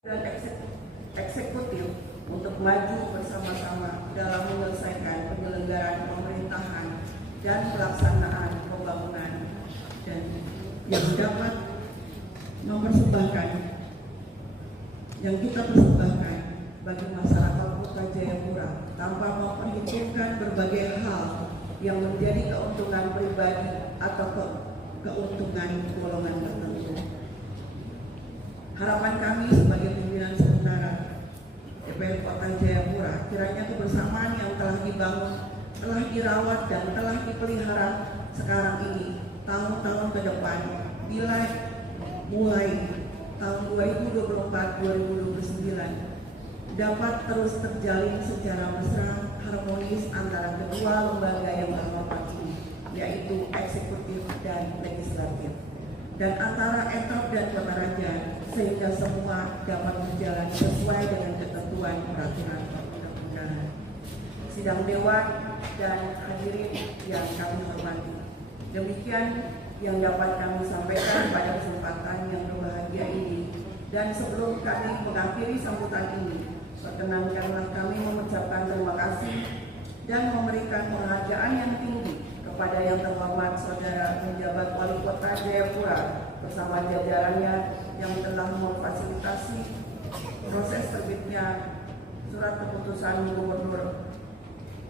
dan eksekutif untuk maju bersama-sama dalam menyelesaikan penyelenggaraan pemerintahan dan pelaksanaan pembangunan dan yang dapat mempersembahkan yang kita persembahkan bagi masyarakat Kota Jayapura tanpa memperhitungkan berbagai hal yang menjadi keuntungan pribadi atau keuntungan golongan tertentu. Harapan kami sebagai pimpinan sementara DPR Kota Jayapura, kiranya kebersamaan yang telah dibangun, telah dirawat dan telah dipelihara sekarang ini, tahun-tahun ke depan, bila mulai tahun 2024-2029 dapat terus terjalin secara mesra harmonis antara kedua lembaga yang terhormat ini, yaitu eksekutif dan legislatif, dan antara Etop dan Kota Raja, sehingga semua dapat berjalan sesuai dengan ketentuan peraturan perundang-undangan. Sidang Dewan dan hadirin yang kami hormati, demikian yang dapat kami sampaikan pada kesempatan yang berbahagia ini. Dan sebelum kami mengakhiri sambutan ini, perkenankanlah kami mengucapkan terima kasih dan memberikan penghargaan yang tinggi kepada yang terhormat Saudara Penjabat Wali Kota Jayapura bersama jajarannya yang telah memfasilitasi proses terbitnya surat keputusan Gubernur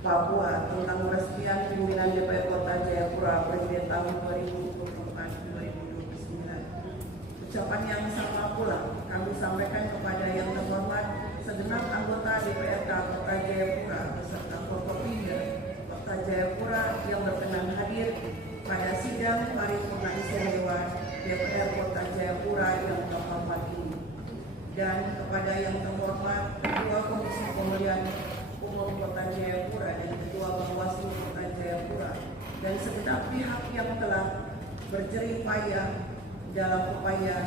Papua tentang peresmian pimpinan DPR Kota Jayapura periode tahun 2024-2029. Ucapan yang sama pula kami sampaikan kepada yang terhormat segenap anggota DPRD Kota Jayapura beserta Forkopimda Kota Jayapura yang berkenan hadir pada sidang paripurna istimewa DPR Kota Jayapura yang terhormat ini, dan kepada yang terhormat Ketua Komisi Pemilihan Umum Kota Jayapura dan Ketua Bawaslu Kota Jayapura dan segenap pihak yang telah berjerih payah dalam upaya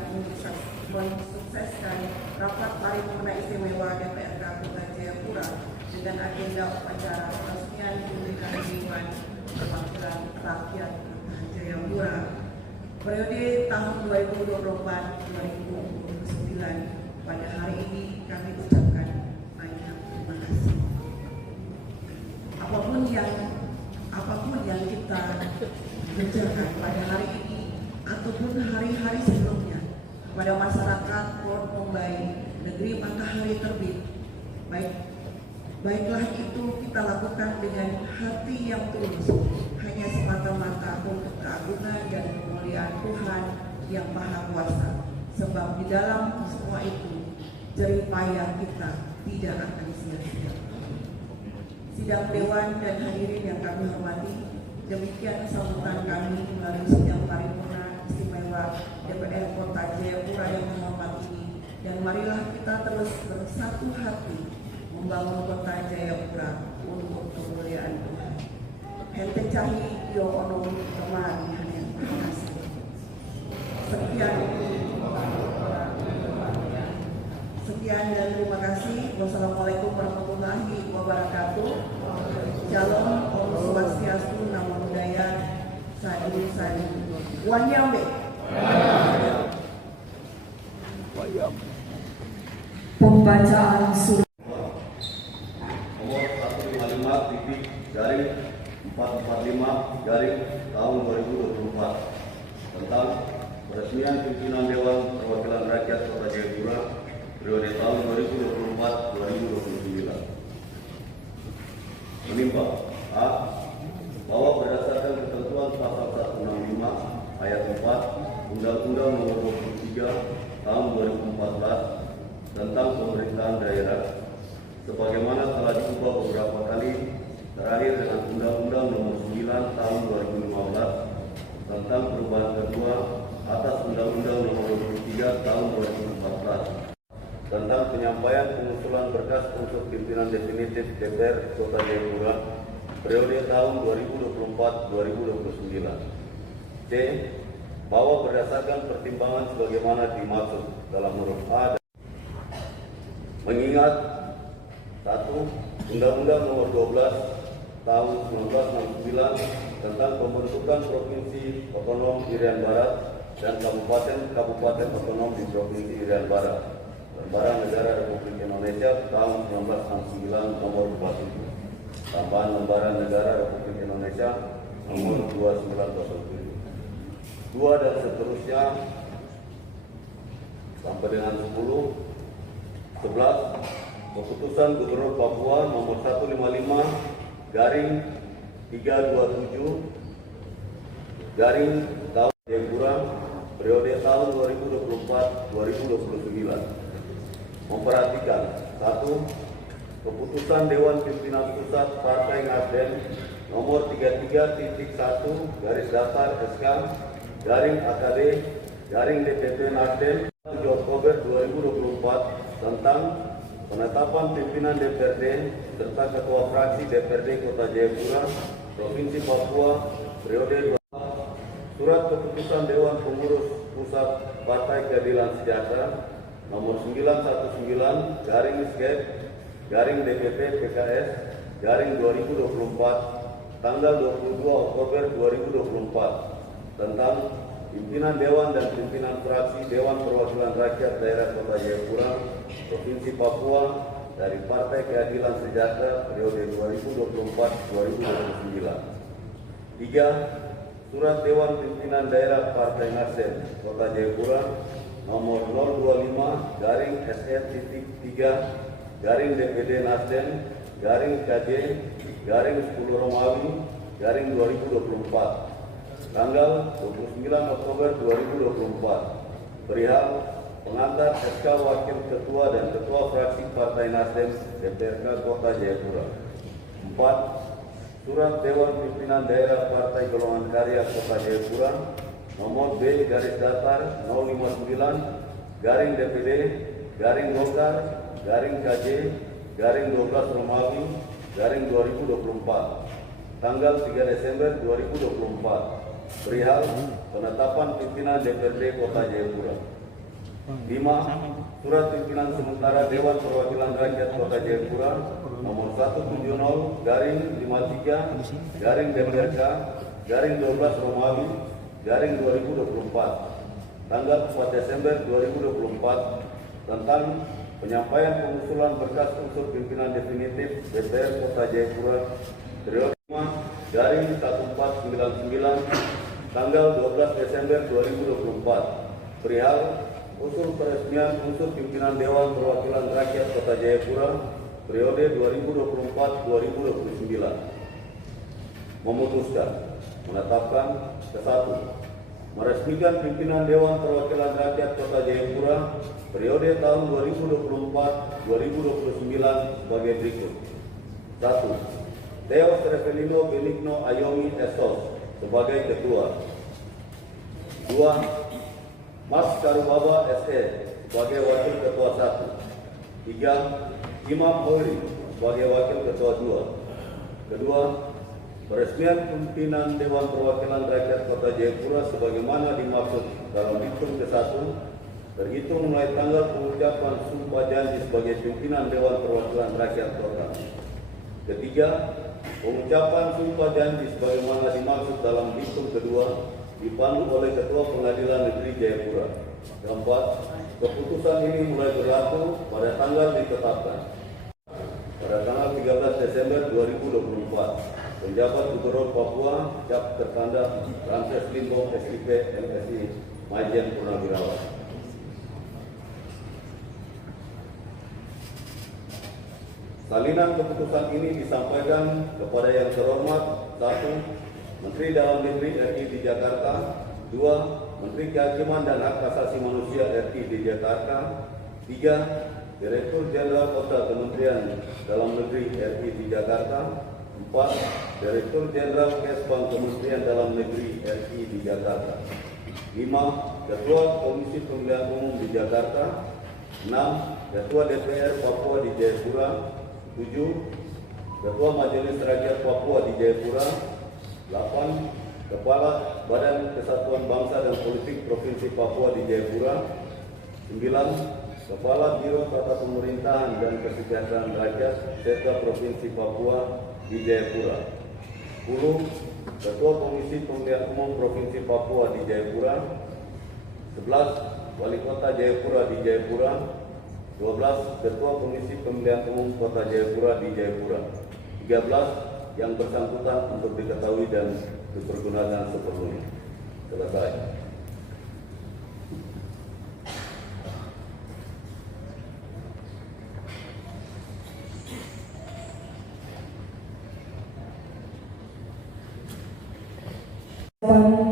mensukseskan rapat paripurna istimewa DPRD Kota Jayapura dengan agenda upacara peresmian pimpinan Dewan Perwakilan Rakyat Kota Jayapura periode tahun 2024-2029. Pada hari ini kami ucapkan banyak terima kasih. Apapun yang kita kerjakan pada hari ini ataupun hari-hari sebelumnya pada masyarakat Port Mumbai, negeri matahari terbit, baiklah itu kita lakukan dengan hati yang tulus, hanya semata-mata untuk keagungan dan kemuliaan Tuhan yang Maha Kuasa. Sebab di dalam semua itu jerih payah kita tidak akan sia-sia. Sidang Dewan dan hadirin yang kami hormati, demikian sambutan kami melalui sidang paripurna istimewa DPR Kota Jayapura yang terhormat ini, dan marilah kita terus bersatu hati membangun Kota Jayapura untuk kemuliaan Tuhan. Hente cahi yo ono kemari hanya. Terima kasih. Sekian dan terima kasih. Wassalamualaikum warahmatullahi wabarakatuh. Shalom, Om Swastiastu, Namo Buddhaya, Sadhu Sadhu. Wanyambe. Pembacaan surat nomor 155/445 tahun 2024 tentang peresmian pimpinan Dewan Perwakilan Rakyat Kota Jayapura periode tahun 2024-2029. Menimbang A. Bahwa berdasarkan ketentuan pasal 165 ayat 4 Undang-Undang Nomor 23 Tahun 2014 tentang pemerintahan daerah, sebagaimana telah diubah beberapa kali, terakhir dengan Undang-Undang Nomor 9 Tahun 2015 tentang perubahan kedua atas Undang-Undang Nomor 23 Tahun 2014 tentang penyampaian pengusulan berkas untuk pimpinan definitif DPR Kota Jayapura periode tahun 2024-2029. C. Bahwa berdasarkan pertimbangan sebagaimana dimaksud dalam huruf A, mengingat 1. Undang-Undang Nomor 12 Tahun 1969 tentang pembentukan Provinsi Otonom Irian Barat dan Kabupaten-Kabupaten Otonom di Provinsi Irian Barat. Lembaran Negara Republik Indonesia tahun 1969 nomor 27. Tambahan Lembaran Negara Republik Indonesia nomor 2907. 2 dan seterusnya sampai dengan 10. 11. Keputusan Gubernur Papua nomor 155/327 tahun Jayapura periode tahun 2024-2029. Memperhatikan 1. Keputusan Dewan Pimpinan Pusat Partai Nasdem nomor 33.1/SK/AKD/DPP Nasdem 7 Oktober 2024 tentang penetapan pimpinan DPRD serta ketua fraksi DPRD Kota Jayapura, Provinsi Papua periode 2. Surat Keputusan Dewan Pengurus Pusat Partai Keadilan Sejahtera nomor 919/DPP PKS /2024 tanggal 22 Oktober 2024 tentang pimpinan Dewan dan pimpinan fraksi Dewan Perwakilan Rakyat Daerah Kota Jayapura, Provinsi Papua dari Partai Keadilan Sejahtera periode 2024-2029. 3. Surat Dewan Pimpinan Daerah Partai Nasdem Kota Jayapura nomor 025/SE.3/DPD Nasdem /KJ/10 Romawi /2024 tanggal 29 Oktober 2024 perihal pengantar SK Wakil Ketua dan Ketua Fraksi Partai Nasdem DPRK Kota Jayapura. 4. Surat Dewan Pimpinan Daerah Partai Golongan Karya Kota Jayapura nomor B-19/DPD-Golkar -KJ-12 Romawi -2024 tanggal 3 Desember 2024 perihal penetapan pimpinan DPRD Kota Jayapura. 5. Surat Pimpinan Sementara Dewan Perwakilan Rakyat Kota Jayapura nomor 170/30-DPRK-12 Romawi -2024 tanggal 4 Desember 2024 tentang penyampaian pengusulan berkas unsur pimpinan definitif DPR Kota Jayapura periode 5/1499 tanggal 12 Desember 2024 perihal usul peresmian unsur pimpinan Dewan Perwakilan Rakyat Kota Jayapura periode 2024-2029. Memutuskan menetapkan ke-1 meresmikan pimpinan Dewan Perwakilan Rakyat Kota Jayapura periode tahun 2024-2029 sebagai berikut. 1. Theos Revelino Benigno Ayomi Esos sebagai Ketua. 2. Mas Karubaba SE sebagai Wakil Ketua 1. 3. Imam Hoiri sebagai Wakil Ketua 2. Kedua, peresmian pimpinan Dewan Perwakilan Rakyat Kota Jayapura sebagaimana dimaksud dalam diktum ke-1 terhitung mulai tanggal pengucapan sumpah janji sebagai pimpinan Dewan Perwakilan Rakyat Kota. Ketiga, pengucapan sumpah janji sebagaimana dimaksud dalam diktum kedua dipandu oleh Ketua Pengadilan Negeri Jayapura. Keempat, keputusan ini mulai berlaku pada tanggal ditetapkan. Pada tanggal 13 Desember 2024, penjabat Gubernur Papua Cap tertanda Ramses Limbo SIP MSI Majen Purnawirawan. Salinan keputusan ini disampaikan kepada yang terhormat 1. Menteri Dalam Negeri RI di Jakarta. 2. Menteri Kehakiman dan Hak Asasi Manusia RI di Jakarta. 3. Direktur Jenderal Kota Kementerian Dalam Negeri RI di Jakarta. 4. Direktur Jenderal Kesbang Kementerian Dalam Negeri RI di Jakarta. 5. Ketua Komisi Pemilihan Umum di Jakarta. 6. Ketua DPR Papua di Jayapura. 7. Ketua Majelis Rakyat Papua di Jayapura. 8. Kepala Badan Kesatuan Bangsa dan Politik Provinsi Papua di Jayapura. 9. Kepala Biro Tata Pemerintahan dan Kesejahteraan Rakyat Serta Provinsi Papua di Jayapura. 10. Ketua Komisi Pemilihan Umum Provinsi Papua di Jayapura. 11. Wali Kota Jayapura di Jayapura. 12. Ketua Komisi Pemilihan Umum Kota Jayapura di Jayapura. 13. Yang bersangkutan untuk diketahui dan dipergunakan sepenuhnya. Selesai.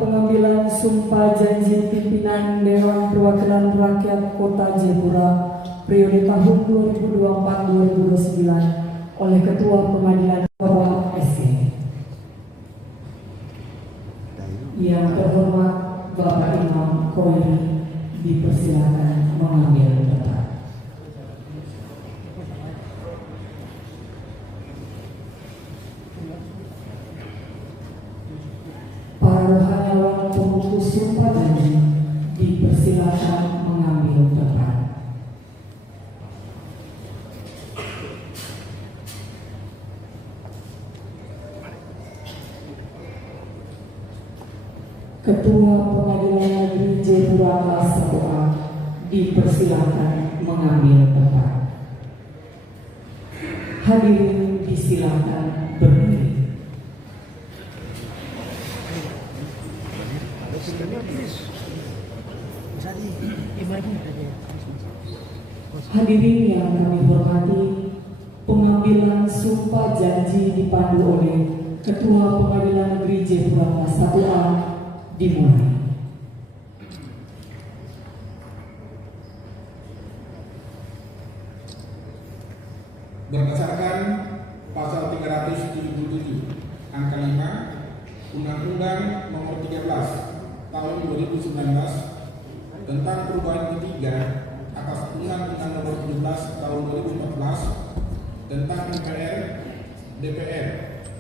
Pengambilan sumpah janji pimpinan Dewan Perwakilan Rakyat Kota Jayapura periode tahun 2024-2029 oleh Ketua Pengadilan Bapak SC. Yang terhormat Bapak Imam Khoiri dipersilakan mengambil tempat. Para rohaniawan pemutus sumpah janji dipersilakan mengambil tempat. Ketua Pengadilan Negeri Jayapura kelas 1A dipersilakan mengambil tempat. Hadirin disilakan berdiri. Hadirin yang kami hormati, pengambilan sumpah janji dipandu oleh Ketua Pengadilan Negeri Jayapura kelas 1A dimulai. Berdasarkan pasal 377 angka 5 Undang-Undang Nomor 13 Tahun 2019 tentang perubahan ketiga atas Undang-Undang Nomor 17 Tahun 2014 tentang MPR, DPR,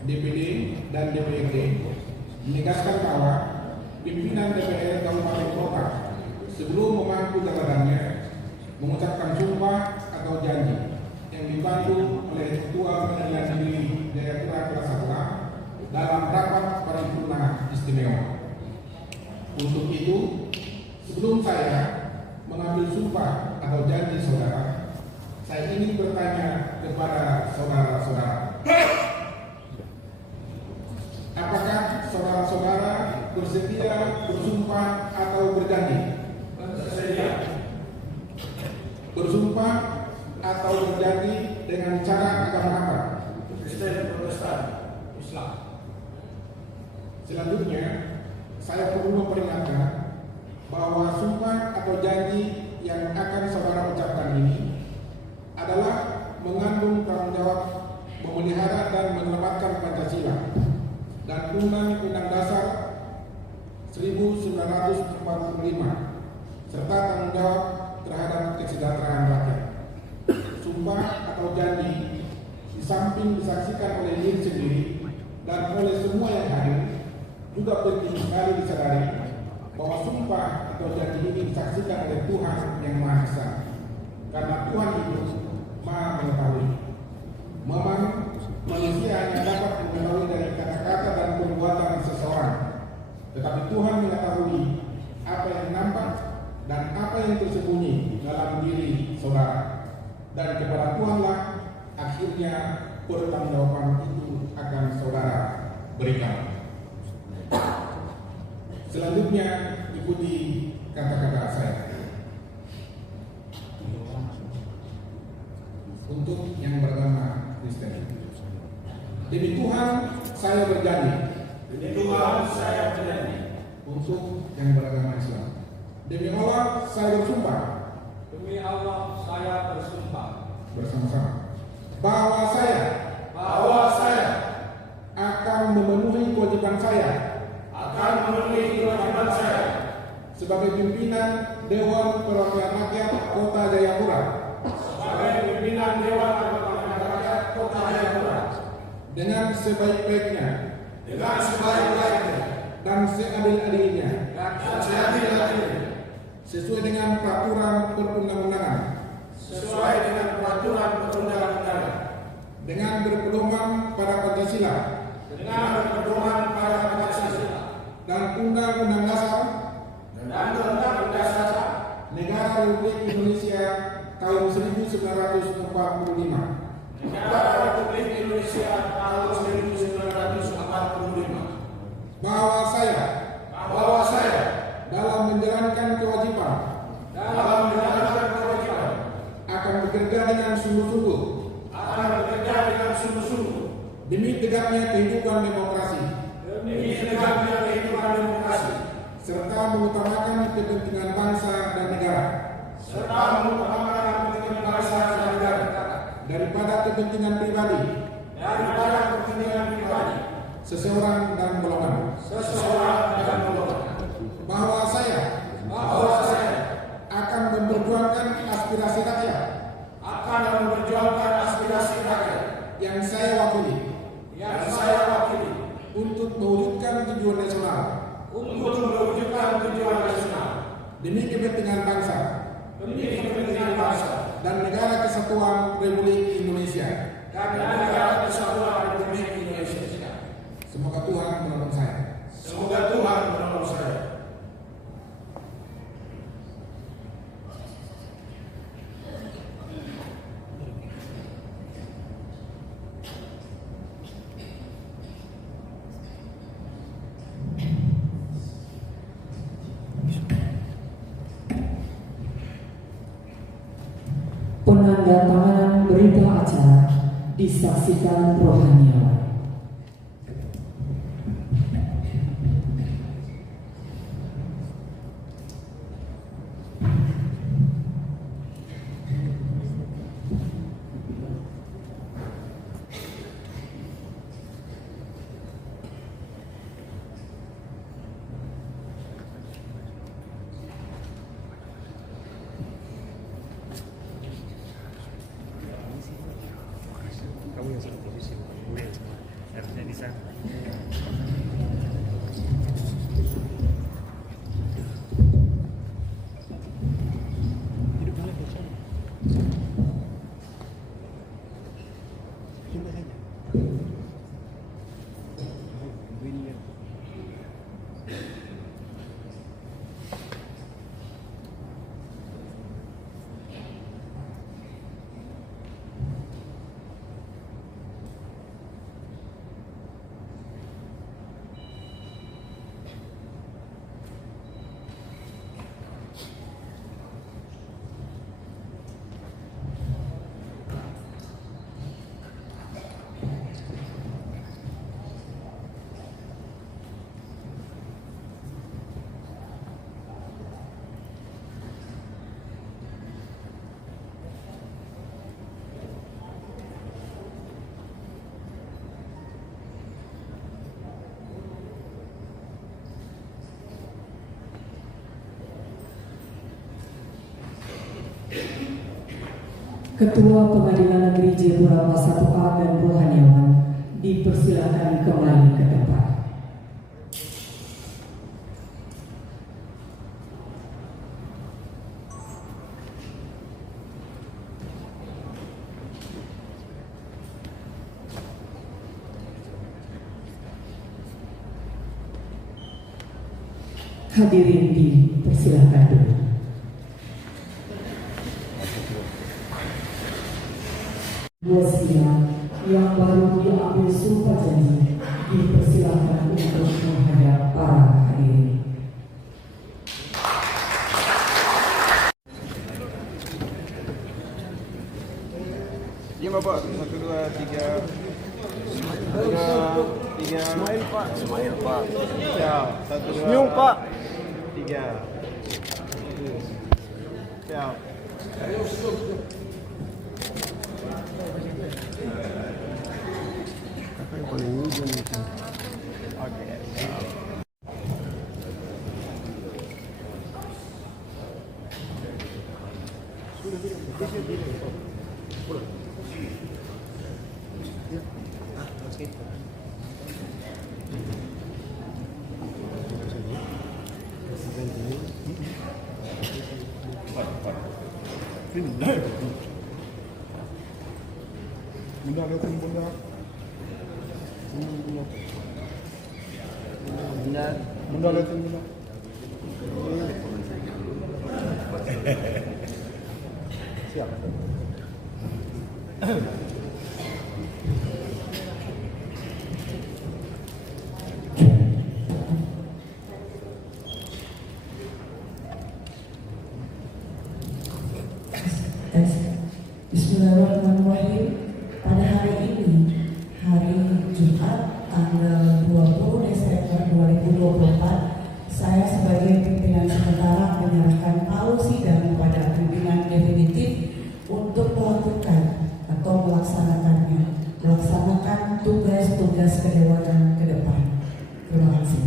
DPD, dan DPRD menegaskan bahwa pimpinan DPR Kabupaten Kota sebelum memangku jabatannya mengucapkan sumpah atau janji yang dibantu oleh Ketua Pengadilan Negeri Jayapura kelas 1A dalam rapat paripurna istimewa. Untuk itu, sebelum saya mengambil sumpah atau janji saudara, saya ingin bertanya kepada saudara-saudara. Apakah saudara-saudara bersedia bersumpah atau berjanji? Bersedia. Bersumpah atau berjanji dengan cara agama apa? Kristen, Protestan, Islam. Selanjutnya, saya perlu memperingatkan bahwa sumpah atau janji yang akan saudara ucapkan ini adalah mengandung tanggung jawab memelihara dan menyelamatkan Pancasila dan Undang-Undang Dasar 1945 serta tanggung jawab terhadap kesejahteraan rakyat. Sumpah atau janji di samping disaksikan oleh diri sendiri dan oleh semua yang hadir, juga penting sekali disadari bahwa sumpah atau janji ini disaksikan oleh Tuhan yang Maha Esa, karena Tuhan itu Maha mengetahui. Memang manusia hanya dapat mengetahui dari kata-kata dan perbuatan seseorang, tetapi Tuhan mengetahui apa yang nampak dan apa yang tersembunyi dalam diri saudara. Dan kepada Tuhanlah akhirnya pertanggungjawaban itu akan saudara berikan. Selanjutnya ikuti kata-kata saya. Untuk yang beragama Kristen. Demi Tuhan saya berjanji. Demi Tuhan saya berjanji. Untuk yang beragama Islam. Demi Allah saya bersumpah. Demi Allah saya bersumpah bersama-sama bahwa saya akan memenuhi kewajiban saya sebagai pimpinan Dewan Perwakilan Rakyat Kota Jayapura dengan sebaik-baiknya dan seadil-adilnya sesuai dengan peraturan perundang-undangan dengan berpedoman pada Pancasila dan Undang-Undang Dasar Negara Republik Indonesia tahun 1945. Negara Republik Indonesia tahun 1945. Bahwa saya dalam menjalankan kewajiban akan bekerja dengan sungguh-sungguh demi tegaknya kehidupan demokrasi serta mengutamakan kepentingan bangsa dan negara daripada kepentingan pribadi seseorang dan golongan. Bahwa saya akan memperjuangkan aspirasi rakyat yang saya wakili untuk mewujudkan tujuan nasional demi kepentingan bangsa dan negara kesatuan Republik Indonesia. Semoga Tuhan menolong saya. Penandatanganan berita acara disaksikan rohaniawan. Kamu yang sudah posisi, harusnya di sana. Hidupnya di sana. Coba saja. Begini. Ketua Pengadilan Negeri Jayapura Kelas 1A dan rohaniawan dipersilakan kembali ke tempat. Hadirin dipersilakan dulu. Wasia yang baru diambil sumpah janji dipersilakan untuk menghadap para hadirin. Ya Bapak, 1, 2, 3. 3. Smile Pak. Siap. 1, 2. Senyum Pak. 3. Siap. Apa yang paling ujung itu? Oke. Bunda lihatin bunda. Bunda lihatin bunda. Siap. Bismillahirrahmanirrahim. Pada hari ini, hari Jumat, tanggal 20 Desember 2024, saya sebagai pimpinan sementara menyerahkan palu sidang kepada pimpinan definitif untuk melakukan atau melaksanakan tugas-tugas kedewanan ke depan. Terima kasih.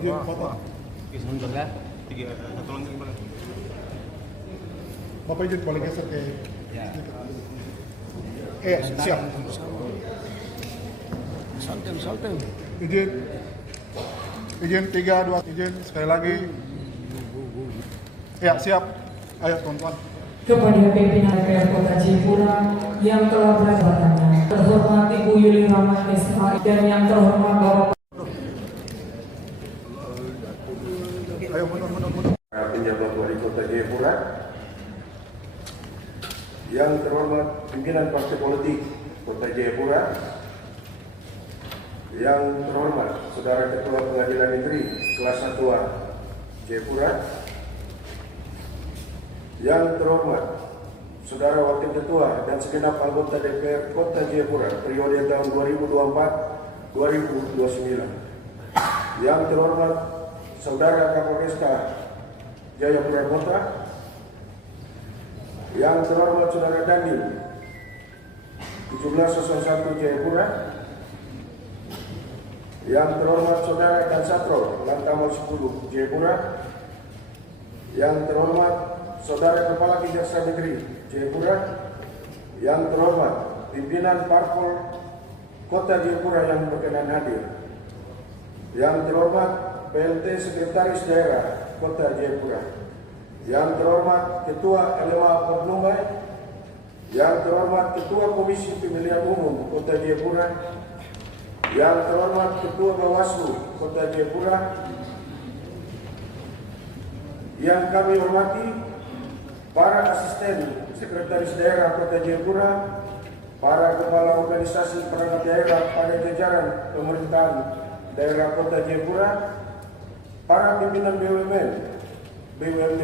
Izin foto. Sebentar. Satu lagi boleh. Bapak izin boleh geser ke siap. Santai. Izin 3, 2, izin sekali lagi. Ya, siap. Ayo teman-teman. Kepada pimpinan DPR Kota Jayapura yang telah berjabatannya, terhormat Ibu Yuli Rahman SH dan yang terhormat Bapak Ayo mundur. Penjabat Wali Kota Jayapura, yang terhormat pimpinan partai politik Kota Jayapura, yang terhormat Saudara Ketua Pengadilan Negeri Kelas 1A Jayapura, yang terhormat Saudara Wakil Ketua dan segenap anggota DPR Kota Jayapura periode tahun 2024-2029, yang terhormat Saudara Kapolresta Jayapura Kota, yang terhormat Saudara Dandim 1701 Jayapura, yang terhormat Saudara Dan Satro Lantamal 10 Jayapura, yang terhormat Saudara Kepala Kejaksaan Negeri Jayapura, yang terhormat pimpinan Parpol Kota Jayapura yang berkenan hadir, yang terhormat PLT Sekretaris Daerah Kota Jayapura, yang terhormat Ketua LMA Perlumbai, yang terhormat Ketua Komisi Pemilihan Umum Kota Jayapura, yang terhormat Ketua Bawaslu Kota Jayapura, yang kami hormati para asisten Sekretaris Daerah Kota Jayapura, para kepala organisasi perangkat daerah pada jajaran pemerintahan daerah Kota Jayapura, para pimpinan BUMN, BUMD,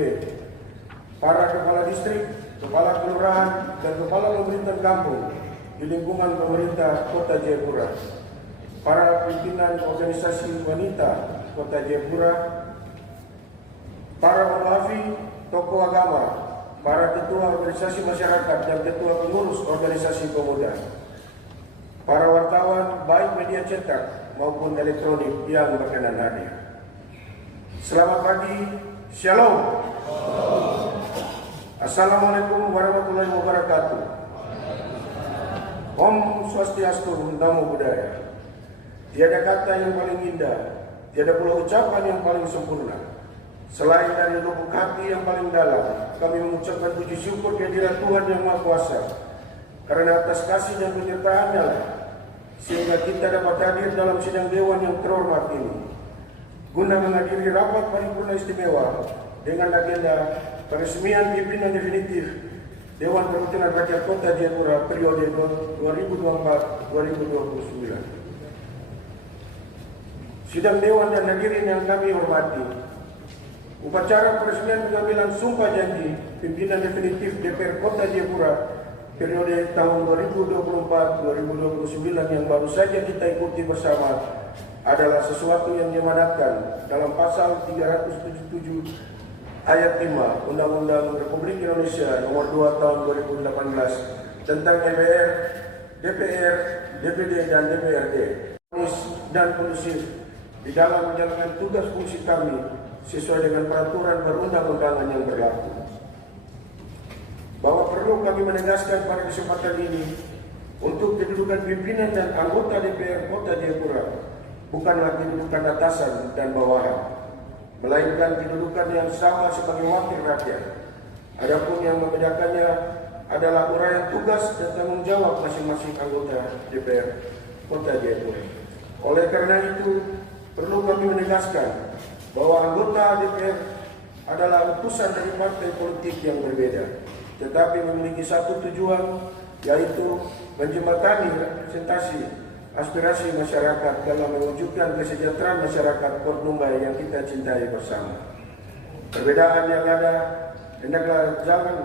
para kepala distrik, kepala kelurahan, dan kepala pemerintahan kampung di lingkungan pemerintah Kota Jayapura, para pimpinan organisasi wanita Kota Jayapura, para wakafi, tokoh agama, para ketua organisasi masyarakat dan ketua pengurus organisasi pemuda, para wartawan baik media cetak maupun elektronik yang berkenan hadir. Selamat pagi, Shalom. Assalamualaikum warahmatullahi wabarakatuh. Om Swastiastu, Namo Buddhaya. Tiada kata yang paling indah, tiada pula ucapan yang paling sempurna. Selain dari lubuk hati yang paling dalam, kami mengucapkan puji syukur kehadirat Tuhan Yang Maha Kuasa. Karena atas kasih dan penyertaan-Nya lah, sehingga kita dapat hadir dalam sidang Dewan yang terhormat ini, guna menghadiri rapat paripurna istimewa dengan agenda peresmian pimpinan definitif Dewan Perwakilan Rakyat Kota Jayapura periode 2024-2029. Sidang Dewan dan hadirin yang kami hormati, upacara peresmian pengambilan sumpah janji pimpinan definitif DPR Kota Jayapura periode tahun 2024-2029 yang baru saja kita ikuti bersama adalah sesuatu yang diamanatkan dalam pasal 377 ayat 5 Undang-Undang Republik Indonesia nomor 2 tahun 2018 tentang MPR, DPR, DPD dan DPRD dan kondusif di dalam menjalankan tugas fungsi kami sesuai dengan peraturan perundang-undangan yang berlaku. Bahwa perlu kami menegaskan pada kesempatan ini untuk kedudukan pimpinan dan anggota DPR Kota Jayapura bukanlah kedudukan atasan dan bawahan, melainkan kedudukan yang sama sebagai wakil rakyat. Adapun yang membedakannya adalah uraian tugas dan tanggung jawab masing-masing anggota DPR Kota Jayapura. Oleh karena itu, perlu kami menegaskan bahwa anggota DPR adalah utusan dari partai politik yang berbeda, tetapi memiliki satu tujuan, yaitu menjembatani representasi aspirasi masyarakat dalam mewujudkan kesejahteraan masyarakat Port Numbai yang kita cintai bersama. Perbedaan yang ada hendaklah jangan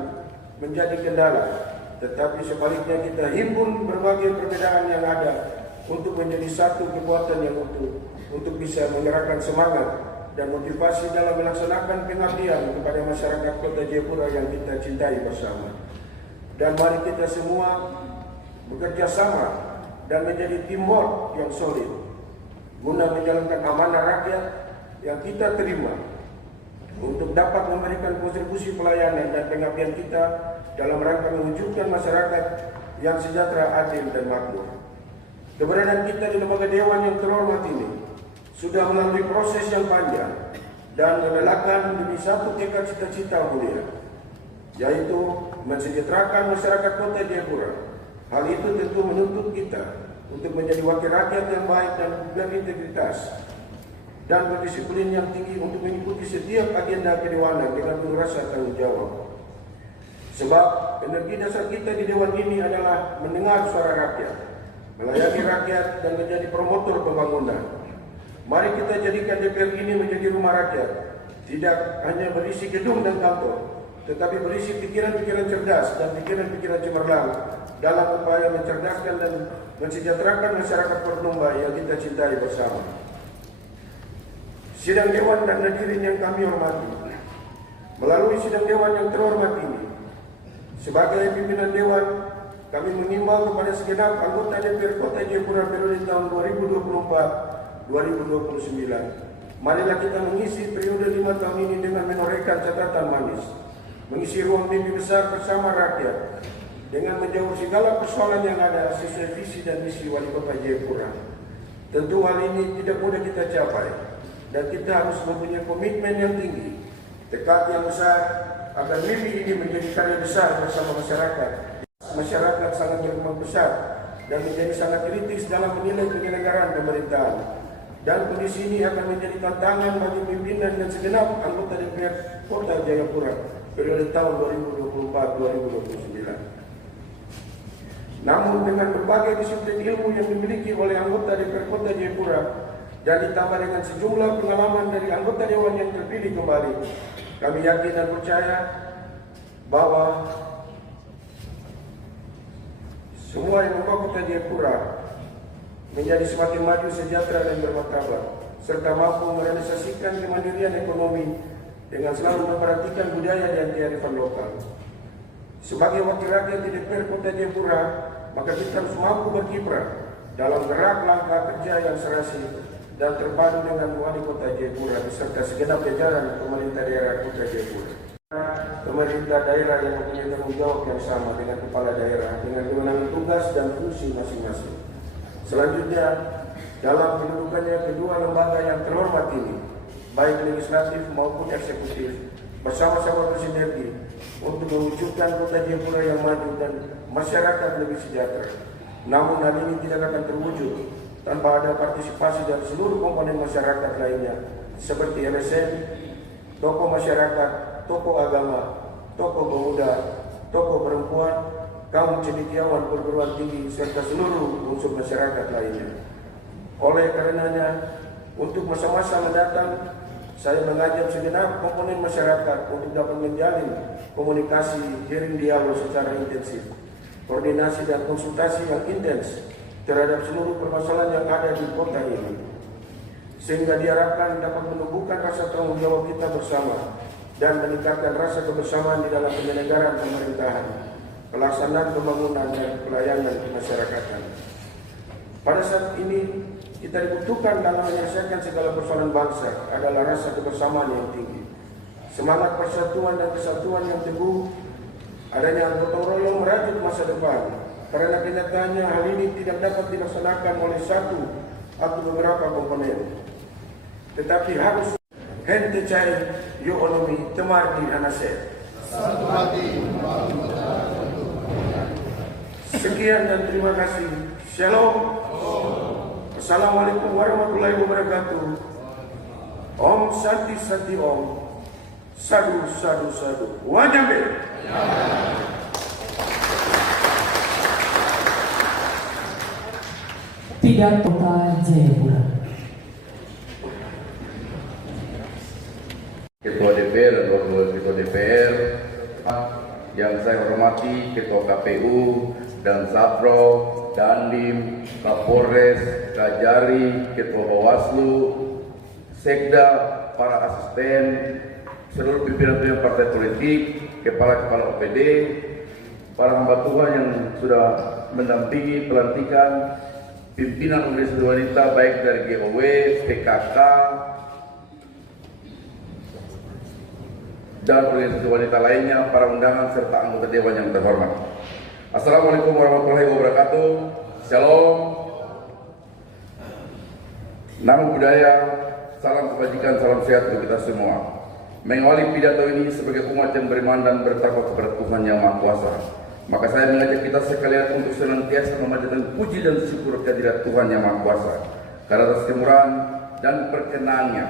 menjadi kendala, tetapi sebaliknya kita himpun berbagai perbedaan yang ada untuk menjadi satu kekuatan yang utuh, untuk bisa menggerakkan semangat dan motivasi dalam melaksanakan pengabdian kepada masyarakat Kota Jayapura yang kita cintai bersama. Dan mari kita semua bekerja sama dan menjadi teamwork yang solid guna menjalankan amanah rakyat yang kita terima untuk dapat memberikan kontribusi pelayanan dan pengabdian kita dalam rangka mewujudkan masyarakat yang sejahtera, adil, dan makmur. Keberadaan kita di lembaga dewan yang terhormat ini sudah melalui proses yang panjang dan melelahkan demi satu tekad cita-cita mulia, yaitu mensejahterakan masyarakat Kota Jayapura. Hal itu tentu menuntut kita untuk menjadi wakil rakyat yang baik dan berintegritas dan berdisiplin yang tinggi untuk mengikuti setiap agenda kedewanan dengan penuh rasa tanggung jawab. Sebab energi dasar kita di dewan ini adalah mendengar suara rakyat, melayani rakyat, dan menjadi promotor pembangunan. Mari kita jadikan DPR ini menjadi rumah rakyat, tidak hanya berisi gedung dan kantor, tetapi berisi pikiran-pikiran cerdas dan pikiran-pikiran cemerlang dalam upaya mencerdaskan dan mensejahterakan masyarakat Port Numbai yang kita cintai bersama. Sidang Dewan dan hadirin yang kami hormati, melalui sidang Dewan yang terhormat ini, sebagai pimpinan Dewan, kami mengimbau kepada segenap anggota DPR Kota Jayapura periode tahun 2024-2029. Marilah kita mengisi periode 5 tahun ini dengan menorehkan catatan manis, mengisi ruang mimpi besar bersama rakyat, dengan menjawab segala persoalan yang ada sesuai visi dan misi Wali Kota Jayapura. Tentu hal ini tidak mudah kita capai, dan kita harus mempunyai komitmen yang tinggi, tekad yang besar, agar mimpi ini menjadi karya besar bersama masyarakat. Masyarakat sangat berkembang besar dan menjadi sangat kritis dalam menilai penyelenggaraan pemerintahan. Dan kondisi ini akan menjadi tantangan bagi pimpinan dan segenap anggota DPR Kota Jayapura periode tahun 2024-2029. Namun dengan berbagai disiplin ilmu yang dimiliki oleh anggota DPR Kota Jayapura dan ditambah dengan sejumlah pengalaman dari anggota Dewan yang terpilih kembali, kami yakin dan percaya bahwa semua yang membawa Kota Jayapura menjadi semakin maju, sejahtera, dan bermartabat, serta mampu merealisasikan kemandirian ekonomi dengan selalu memperhatikan budaya dan kearifan lokal. Sebagai wakil rakyat di DPR Kota Jayapura, maka kita harus mampu berkiprah dalam gerak langkah kerja yang serasi dan terpadu dengan Wali Kota Jayapura beserta segenap jajaran pemerintah daerah Kota Jayapura. Pemerintah daerah yang mempunyai tanggung jawab yang sama dengan kepala daerah dengan kewenangan tugas dan fungsi masing-masing. Selanjutnya, dalam kedudukannya kedua lembaga yang terhormat ini, baik legislatif maupun eksekutif, bersama-sama bersinergi untuk mewujudkan Kota Jayapura yang maju dan masyarakat lebih sejahtera. Namun hal ini tidak akan terwujud tanpa ada partisipasi dari seluruh komponen masyarakat lainnya, seperti LSM, tokoh masyarakat, tokoh agama, tokoh pemuda, tokoh perempuan, kaum cendekiawan perguruan tinggi, serta seluruh unsur masyarakat lainnya. Oleh karenanya, untuk masa-masa mendatang, saya mengajak segenap komponen masyarakat untuk dapat menjalin komunikasi, sharing dialog secara intensif, koordinasi dan konsultasi yang intens terhadap seluruh permasalahan yang ada di kota ini, sehingga diharapkan dapat menumbuhkan rasa tanggung jawab kita bersama dan meningkatkan rasa kebersamaan di dalam penyelenggaraan pemerintahan, pelaksanaan pembangunan dan pelayanan kemasyarakatan. Pada saat ini, kita dibutuhkan dalam menyelesaikan segala persoalan bangsa adalah rasa kebersamaan yang tinggi, semangat persatuan dan kesatuan yang teguh, adanya gotong royong merajut masa depan. Karena kenyataannya hal ini tidak dapat dilaksanakan oleh satu atau beberapa komponen, tetapi harus hente cai yo onomi temar di anase. Satu hati membangun negara untuk Sekian dan terima kasih. Shalom. Assalamualaikum warahmatullahi wabarakatuh. Om Santi Santi Om. Sadu Sadu Sadu. Wajambe. Pidato Kota Jayapura. Ketua DPR dan Wakil Ketua DPR yang saya hormati, Ketua KPU dan Satro, Dandim, Kapolres, Kajari, Ketua Bawaslu, Sekda, para asisten, seluruh pimpinan partai politik, kepala-kepala OPD, para hamba Tuhan yang sudah mendampingi pelantikan pimpinan organisasi wanita baik dari GOW, PKK, dan organisasi wanita lainnya, para undangan serta anggota dewan yang terhormat. Assalamualaikum warahmatullahi wabarakatuh. Shalom. Namo Buddhaya, salam kebajikan, salam sehat untuk kita semua. Mengawali pidato ini sebagai umat yang beriman dan bertakwa kepada Tuhan Yang Maha Kuasa, maka saya mengajak kita sekalian untuk senantiasa memanjatkan puji dan syukur kehadirat Tuhan Yang Maha Kuasa. Karena atas kemurahan dan perkenannya,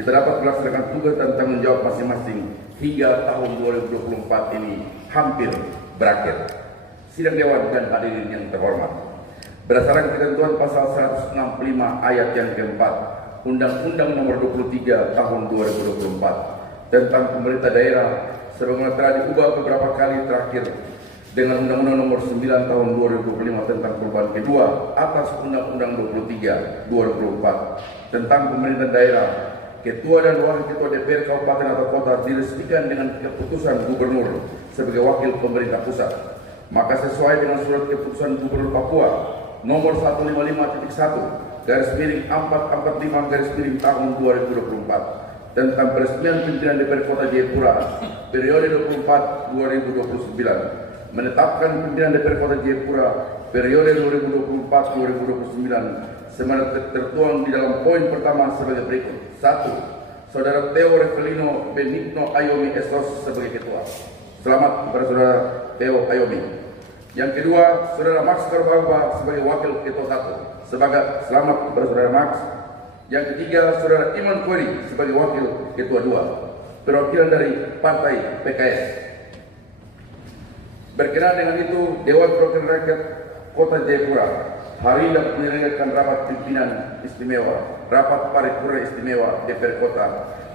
kita dapat melaksanakan tugas dan tanggung jawab masing-masing hingga tahun 2024 ini hampir berakhir. Sidang Dewan dan hadirin yang terhormat, berdasarkan ketentuan pasal 165 ayat yang keempat Undang-Undang Nomor 23 Tahun 2024 tentang pemerintah daerah, sebagaimana telah diubah beberapa kali terakhir dengan Undang-Undang Nomor 9 Tahun 2025 tentang perubahan kedua atas Undang-Undang 23 2004 tentang pemerintah daerah, Ketua dan Wakil Ketua DPR Kabupaten atau Kota diresmikan dengan keputusan Gubernur sebagai wakil pemerintah pusat. Maka sesuai dengan surat keputusan Gubernur Papua nomor 155.1/445 tahun 2024 tentang peresmian pimpinan DPR Kota Jayapura periode 2024-2029, menetapkan pimpinan DPR Kota Jayapura periode 2024-2029 semana tertuang di dalam poin pertama sebagai berikut. 1. Saudara Theo Revelino Benigno Ayomi Esos sebagai ketua. Selamat kepada Saudara Theo Ayomi. Yang kedua, Saudara Max Karbamba sebagai wakil ketua 1. Selamat kepada Saudara Max. Yang ketiga, Saudara Iman Kweri sebagai wakil ketua 2, perwakilan dari Partai PKS. Berkenaan dengan itu, Dewan Perwakilan Rakyat Kota Jayapura hari ini dapat menyelenggarakan rapat pimpinan istimewa, rapat paripurna istimewa DPR Kota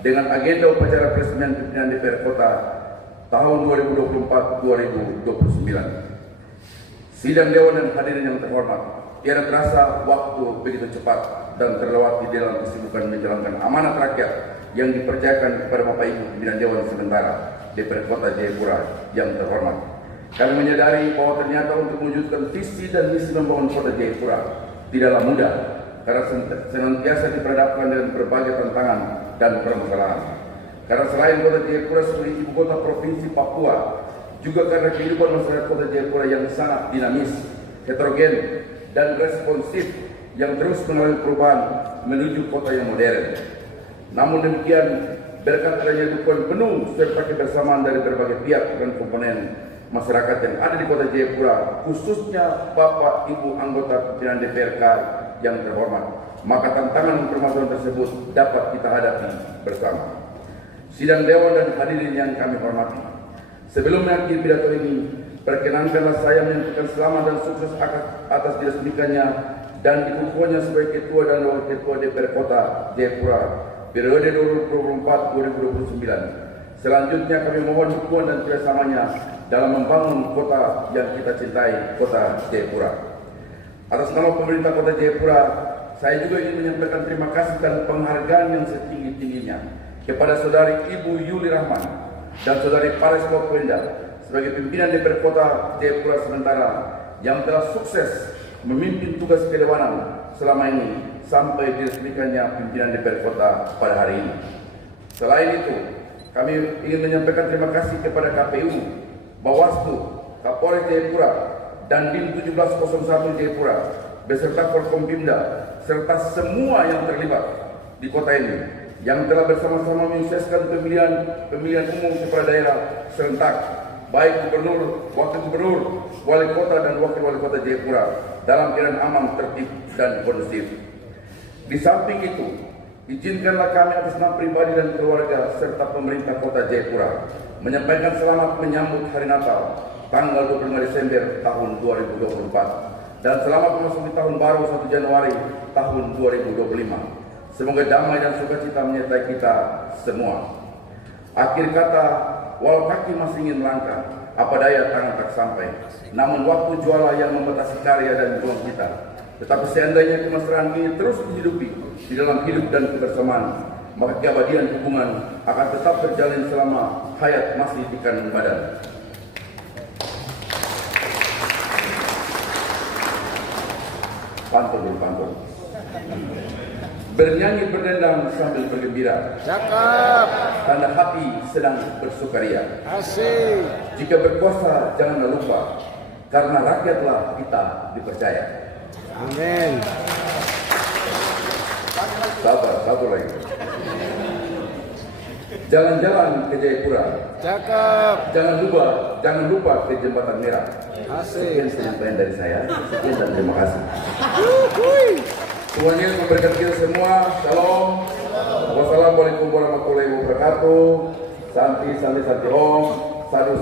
dengan agenda upacara peresmian pimpinan DPR Kota tahun 2024-2029. Sidang Dewan dan hadirin yang terhormat, tiada terasa waktu begitu cepat dan terlewati dalam kesibukan menjalankan amanat rakyat yang dipercayakan kepada Bapak Ibu pimpinan Dewan sementara DPR Kota Jayapura yang terhormat. Kami menyadari bahwa ternyata untuk mewujudkan visi dan misi membangun Kota Jayapura tidaklah mudah, karena senantiasa diperhadapkan dengan berbagai tantangan dan permasalahan. Karena selain Kota Jayapura sebagai ibu kota provinsi Papua, juga karena kehidupan masyarakat Kota Jayapura yang sangat dinamis, heterogen, dan responsif yang terus mengalami perubahan menuju kota yang modern. Namun demikian, berkat adanya dukungan penuh serta kebersamaan dari berbagai pihak dan komponen masyarakat yang ada di Kota Jayapura, khususnya Bapak Ibu anggota pimpinan DPRK yang terhormat, maka tantangan dan permasalahan tersebut dapat kita hadapi bersama. Sidang Dewan dan hadirin yang kami hormati, sebelum mengakhiri pidato ini, perkenankanlah saya menyampaikan selamat dan sukses atas diresmikannya dan dikukuhnya sebagai Ketua dan Wakil Ketua DPR Kota Jayapura periode 2024-2029. Selanjutnya kami mohon dukungan dan kerjasamanya dalam membangun kota yang kita cintai, Kota Jayapura. Atas nama pemerintah Kota Jayapura, saya juga ingin menyampaikan terima kasih dan penghargaan yang setinggi-tingginya kepada Saudari Ibu Yuli Rahman dan Saudari Pares Kopwenda sebagai pimpinan DPR Kota Jayapura sementara yang telah sukses memimpin tugas kedewanan selama ini sampai diresmikannya pimpinan DPR Kota pada hari ini. Selain itu, kami ingin menyampaikan terima kasih kepada KPU, Bawaslu, Kapolres Jayapura, dan DIM 1701 Jayapura beserta Forkompimda serta semua yang terlibat di kota ini yang telah bersama-sama menyukseskan pemilihan umum kepala daerah serentak, baik gubernur, wakil gubernur, wali kota dan wakil wali kota Jayapura dalam keadaan aman, tertib dan kondusif. Di samping itu, izinkanlah kami atas nama pribadi dan keluarga serta pemerintah kota Jayapura menyampaikan selamat menyambut Hari Natal tanggal 25 Desember tahun 2024 dan selamat memasuki tahun baru 1 Januari tahun 2025. Semoga damai dan sukacita menyertai kita semua. Akhir kata, walau kaki masih ingin melangkah, apa daya tangan tak sampai. Namun waktu jualah yang membatasi karya dan peluang kita. Tetapi seandainya kemesraan ini terus dihidupi di dalam hidup dan kebersamaan, maka keabadian hubungan akan tetap terjalin selama hayat masih di kandung badan. Pantun dulu, pantun. Bernyanyi berdendang sambil bergembira. Cakep. Tanda hati sedang bersukaria. Asik. Jika berkuasa janganlah lupa, karena rakyatlah kita dipercaya. Amin. Satu lagi. Jalan-jalan ke Jayapura. Cakep. Jangan lupa ke Jembatan Merah. Asik. Sekian penyampaian dari saya. Sekian dan terima kasih. Tuhan Yesus memberkati kita semua. Shalom. Wassalamualaikum warahmatullahi wabarakatuh. Santi om. Sadu.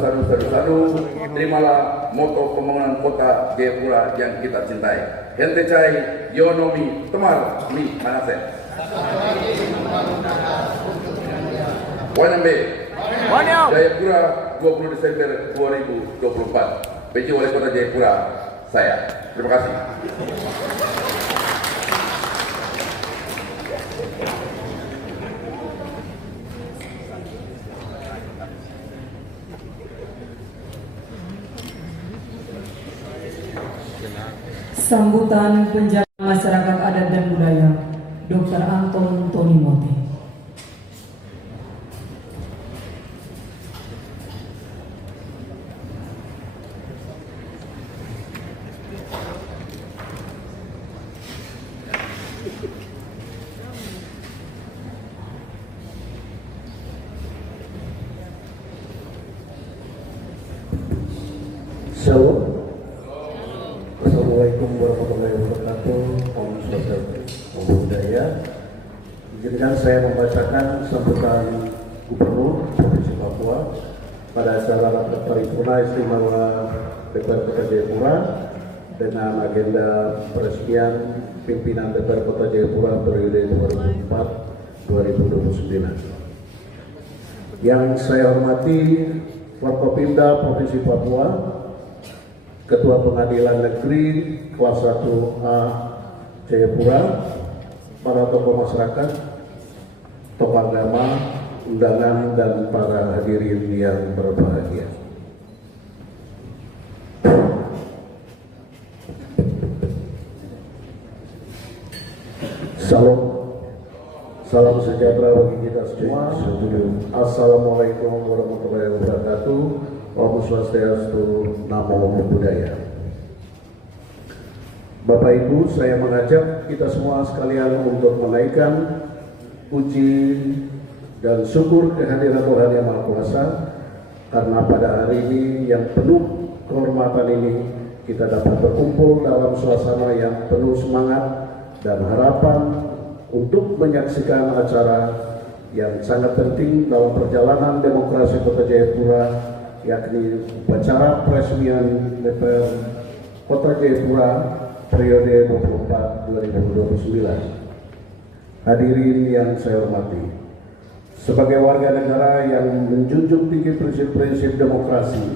Terimalah moto pembangunan kota Jayapura yang kita cintai. Hente cai yonomi temar mi manase. Wanambe. Jayapura 20 Desember 2024. PJ Wali Kota Jayapura saya. Terima kasih. Sambutan penjaga masyarakat adat dan budaya, Dr. Anton Tonimote. Shalom. Assalamualaikum warahmatullahi wabarakatuh. Om Swastiastu, Om Budaya. Izinkan saya membacakan sambutan Gubernur Provinsi Papua pada acara rapat paripurna istimewa DPR Kota Jayapura dengan agenda peresmian pimpinan DPR Kota Jayapura periode 2004-2029. Yang saya hormati Forkopimda Provinsi Papua, Ketua Pengadilan Negeri Kelas 1A Jayapura, para tokoh masyarakat, tokoh agama, undangan, dan para hadirin yang berbahagia. Salam sejahtera bagi kita semua. Assalamualaikum warahmatullahi wabarakatuh. Om Swastiastu, Namo Buddhaya. Bapak Ibu, saya mengajak kita semua sekalian untuk menaikkan puji dan syukur kehadiran Tuhan Yang Maha Kuasa, karena pada hari ini yang penuh kehormatan ini kita dapat berkumpul dalam suasana yang penuh semangat dan harapan untuk menyaksikan acara yang sangat penting dalam perjalanan demokrasi Kota Jayapura, yakni upacara peresmian DPR Kota Jayapura periode 2024-2029. Hadirin yang saya hormati, sebagai warga negara yang menjunjung tinggi prinsip-prinsip demokrasi,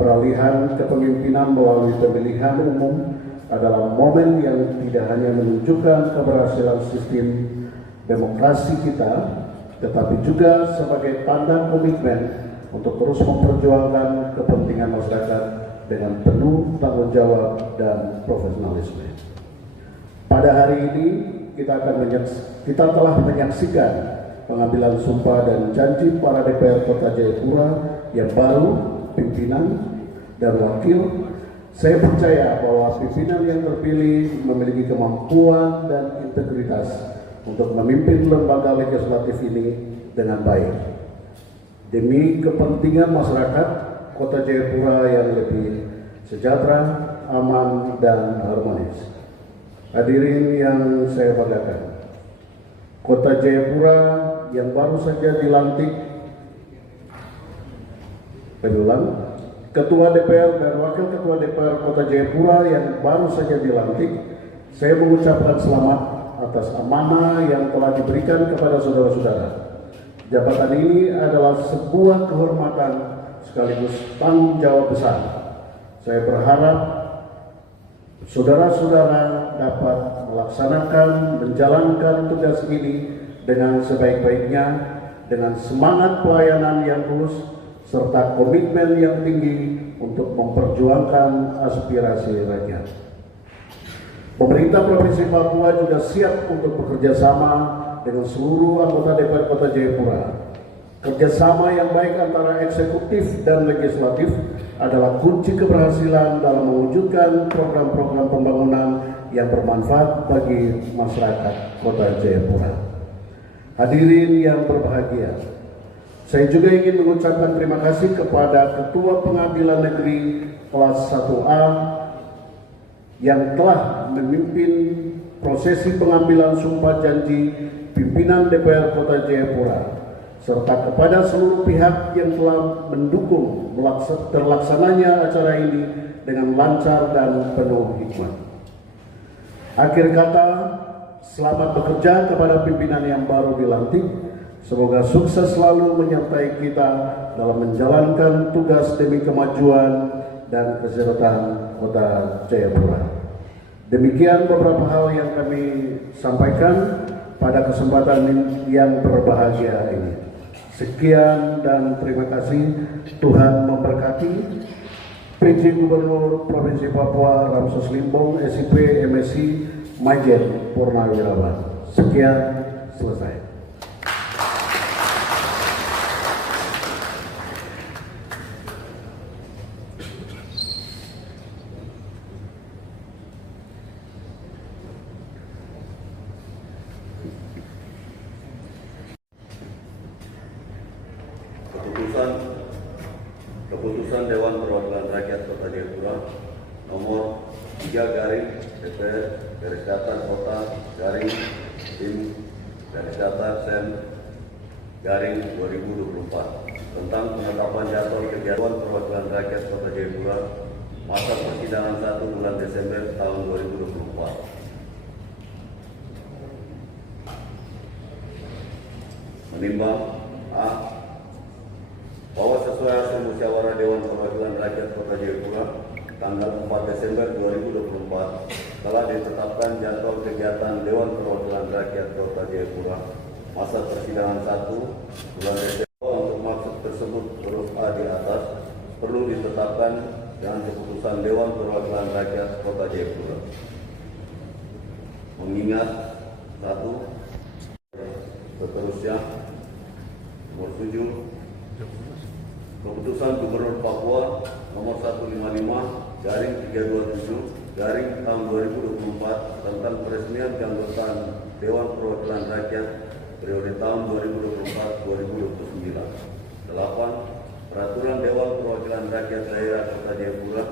peralihan kepemimpinan melalui pemilihan umum adalah momen yang tidak hanya menunjukkan keberhasilan sistem demokrasi kita, tetapi juga sebagai tanda komitmen untuk terus memperjuangkan kepentingan masyarakat dengan penuh tanggung jawab dan profesionalisme. Pada hari ini kita telah menyaksikan pengambilan sumpah dan janji para DPR Kota Jayapura yang baru, pimpinan dan wakil. Saya percaya bahwa pimpinan yang terpilih memiliki kemampuan dan integritas untuk memimpin lembaga legislatif ini dengan baik demi kepentingan masyarakat Kota Jayapura yang lebih sejahtera, aman, dan harmonis. Hadirin yang saya banggakan, Kota Jayapura yang baru saja dilantik, Ketua DPR dan Wakil Ketua DPR Kota Jayapura yang baru saja dilantik, saya mengucapkan selamat atas amanah yang telah diberikan kepada saudara-saudara. Jabatan ini adalah sebuah kehormatan sekaligus tanggung jawab besar. Saya berharap saudara-saudara dapat menjalankan tugas ini dengan sebaik-baiknya, dengan semangat pelayanan yang tulus, serta komitmen yang tinggi untuk memperjuangkan aspirasi rakyat. Pemerintah Provinsi Papua juga siap untuk bekerja sama dengan seluruh anggota DPR Kota Jayapura. Kerjasama yang baik antara eksekutif dan legislatif adalah kunci keberhasilan dalam mewujudkan program-program pembangunan yang bermanfaat bagi masyarakat Kota Jayapura. Hadirin yang berbahagia, saya juga ingin mengucapkan terima kasih kepada Ketua Pengadilan Negeri kelas 1A yang telah memimpin prosesi pengambilan sumpah janji pimpinan DPR Kota Jayapura, serta kepada seluruh pihak yang telah mendukung terlaksananya acara ini dengan lancar dan penuh hikmat. Akhir kata, selamat bekerja kepada pimpinan yang baru dilantik. Semoga sukses selalu menyertai kita dalam menjalankan tugas demi kemajuan dan kesejahteraan Kota Jayapura. Demikian beberapa hal yang kami sampaikan pada kesempatan yang berbahagia ini. Sekian dan terima kasih. Tuhan memberkati. PJ Gubernur Provinsi Papua Ramsos Limbong, SIP MSI Majen Purnawirawan. Sekian, selesai. Keputusan Dewan Perwakilan Rakyat Kota Jayapura nomor 3/P/Sen/2024 tentang penetapan jadwal kegiatan Perwakilan Rakyat Kota Jayapura masa persidangan 1 bulan Desember tahun 2024. Menimbang A. Bahwa sesuai hasil musyawarah Dewan Perwakilan Rakyat Kota Jayapura tanggal 4 Desember 2024 telah ditetapkan jadwal kegiatan Dewan Perwakilan Rakyat Kota Jayapura masa persidangan 1 bulan Desember. Untuk maksud tersebut huruf A di atas perlu ditetapkan dengan keputusan Dewan Perwakilan Rakyat Kota Jayapura. Mengingat 1. Seterusnya nomor 7 Keputusan Gubernur Papua nomor 155/327/tahun 2024 tentang peresmian keanggotaan Dewan Perwakilan Rakyat periode tahun 2024-2029. 8. Peraturan Dewan Perwakilan Rakyat Daerah Kota Jayapura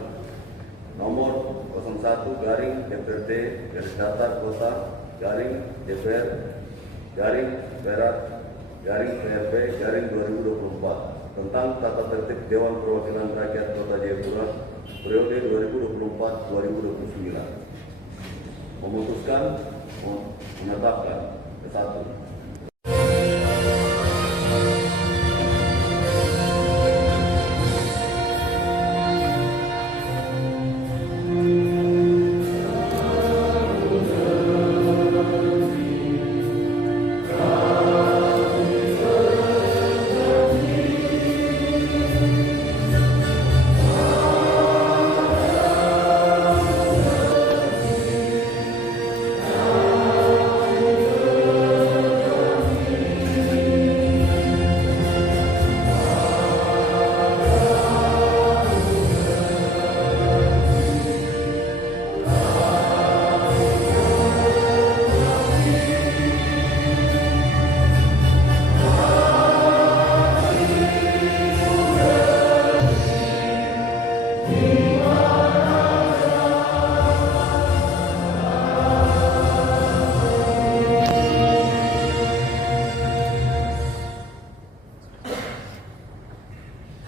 nomor 01-DPRD/Data-Kota/Perak/PRP/2024 tentang tata tertib Dewan Perwakilan Rakyat Kota Jayapura periode 2024-2029. Memutuskan menetapkan ke-1.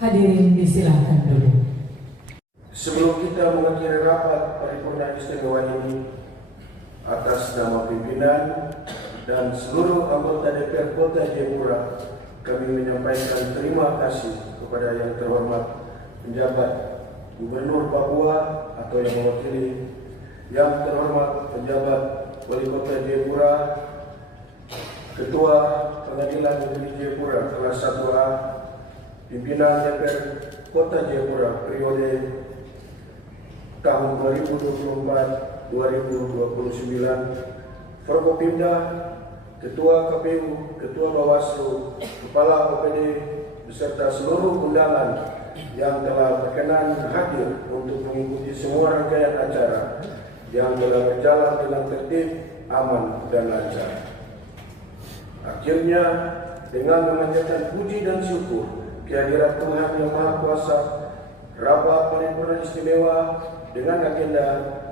Hadirin disilahkan duduk. Sebelum kita mengakhiri rapat paripurna istimewa ini, atas nama pimpinan dan seluruh anggota DPR Kota Jayapura, kami menyampaikan terima kasih kepada yang terhormat penjabat Gubernur Papua atau yang mewakili, yang terhormat penjabat Wali Kota Jayapura, Ketua Pengadilan Negeri Jayapura kelas 1A, pimpinan DPR Kota Jayapura periode tahun 2024-2029, Forkopimda, Ketua KPU, Ketua Bawaslu, Kepala OPD, beserta seluruh undangan yang telah berkenan hadir untuk mengikuti semua rangkaian acara yang telah berjalan dengan tertib, aman, dan lancar. Akhirnya, dengan memanjatkan puji dan syukur kehadirat Tuhan Yang Maha Kuasa, rapat paripurna istimewa dengan agenda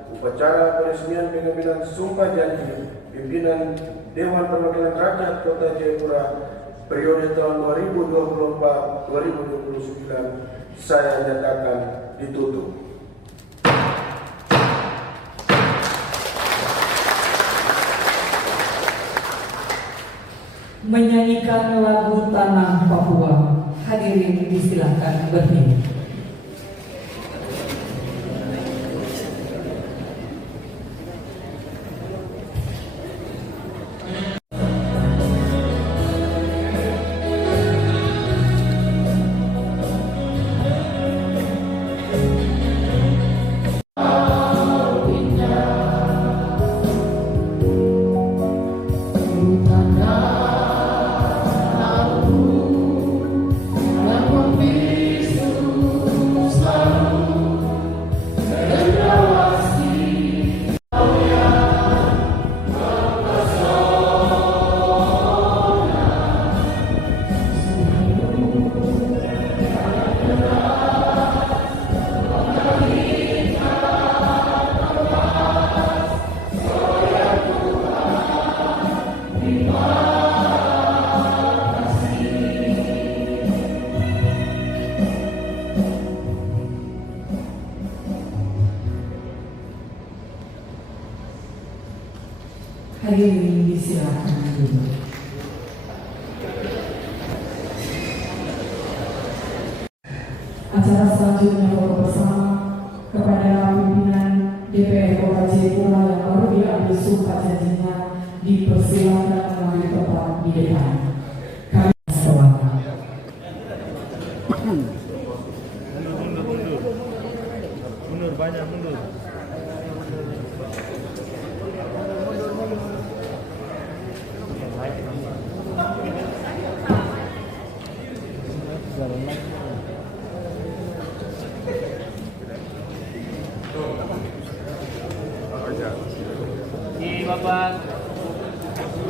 upacara peresmian pengambilan sumpah janji pimpinan Dewan Perwakilan Rakyat Kota Jayapura periode tahun 2024-2029 saya nyatakan ditutup. Menyanyikan lagu Tanah Papua. Hadirin disilahkan berdiri. Hadirin disilakan duduk. Acara selanjutnya foto bersama kepada pimpinan DPR Kota Jayapura yang baru diambil sumpah janjinya dipersilakan melalui tempat di depan. Kami selamat. Mundur banyak mundur.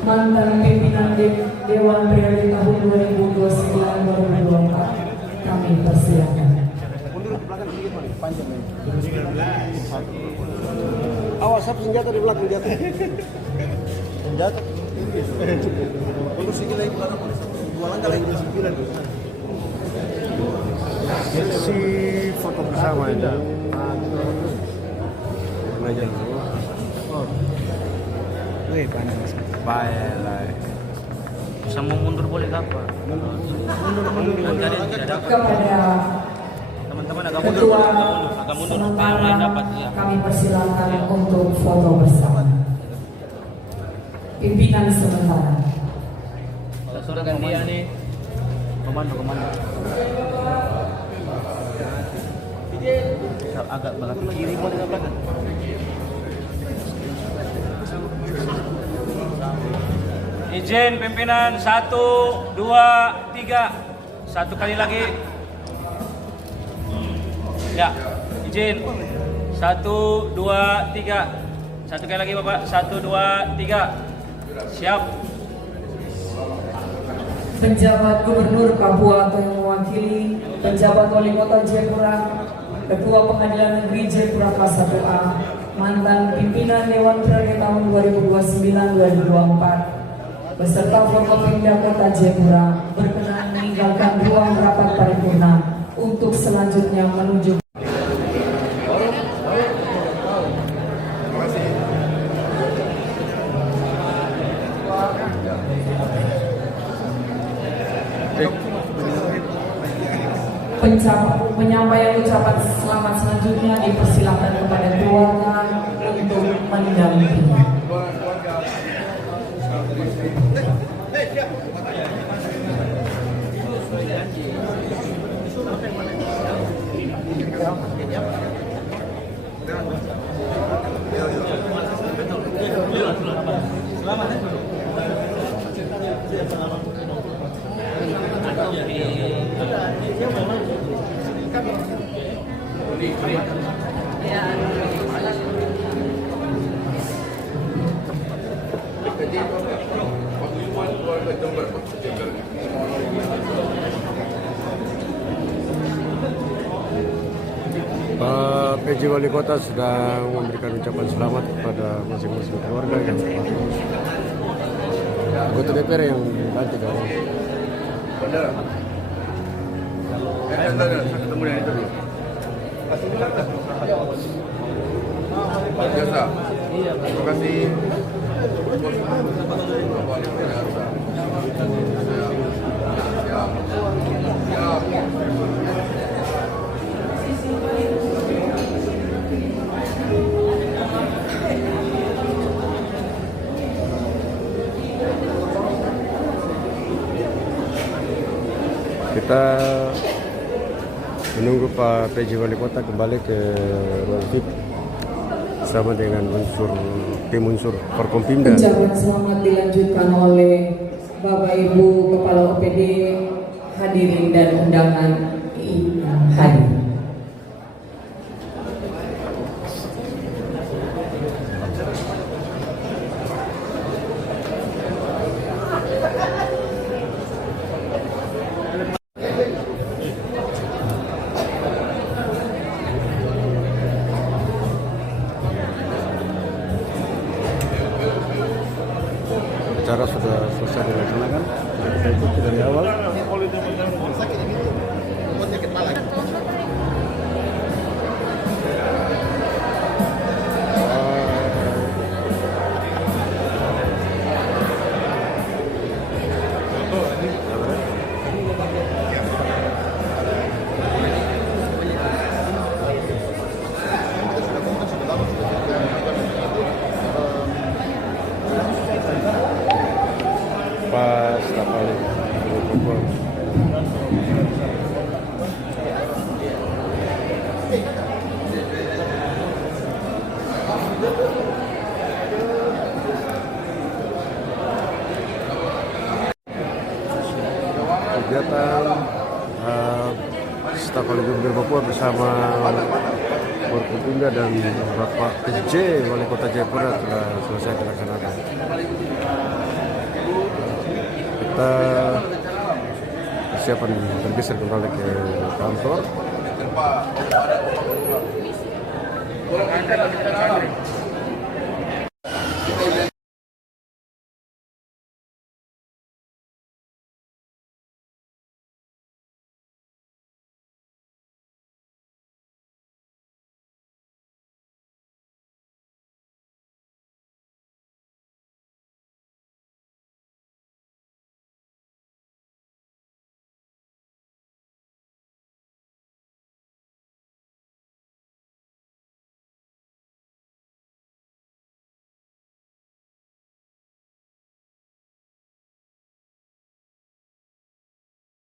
Mantan pimpinan Dewan periode tahun 2029-2024 kami persilakan. Awas, apa senjata di belakang jatuh? Senjata? Terus ini lagi dua langkah lagi di sembilan. Si foto bersama ya. Belajar dulu. Oh. Wih, panas. Baiklah. Bisa mau mundur boleh apa? Mundur. Kepada Teman-teman agak Ketua mundur. sementara Dapat ya. kami persilakan untuk foto bersama. Pimpinan sementara. Sudah gantian nih. Komando. Agak belakang kiri boleh ke belakang. Izin pimpinan 1, 2, 3. Satu kali lagi. Ya, izin 1, 2, 3. Satu kali lagi Bapak. 1, 2, 3. Siap. Penjabat Gubernur Papua atau yang mewakili, penjabat Wali Kota Jayapura, Ketua Pengadilan Negeri Jayapura kelas 1A, mantan pimpinan Dewan periode tahun 2029-2024, beserta Forkopimda Kota Jayapura berkenan meninggalkan ruang rapat paripurna untuk selanjutnya menuju penyampaian ucapan selamat selanjutnya dipersilakan kepada keluarga untuk mendampingi. Pak PJ Wali Kota sedang memberikan ucapan selamat kepada masing-masing keluarga yang anggota DPR yang dilantik dari Bandara. Saya ketemu yang itu dulu. Pak Jasa. Terima kasih. Kita menunggu Pak PJ Wali Kota kembali ke ruang VIP bersama dengan tim unsur Forkompimda. Ucapan selamat dilanjutkan oleh Bapak Ibu Kepala OPD, hadirin dan undangan hadir. Acara sudah selesai dilaksanakan, kita ikuti dari awal. Pas kapal Papua. Kegiatan staf Wali Gubernur Papua bersama Forkompimda dan Bapak PJ Wali Kota Jayapura telah selesai dilaksanakan. Kita persiapan bergeser kembali ke kantor.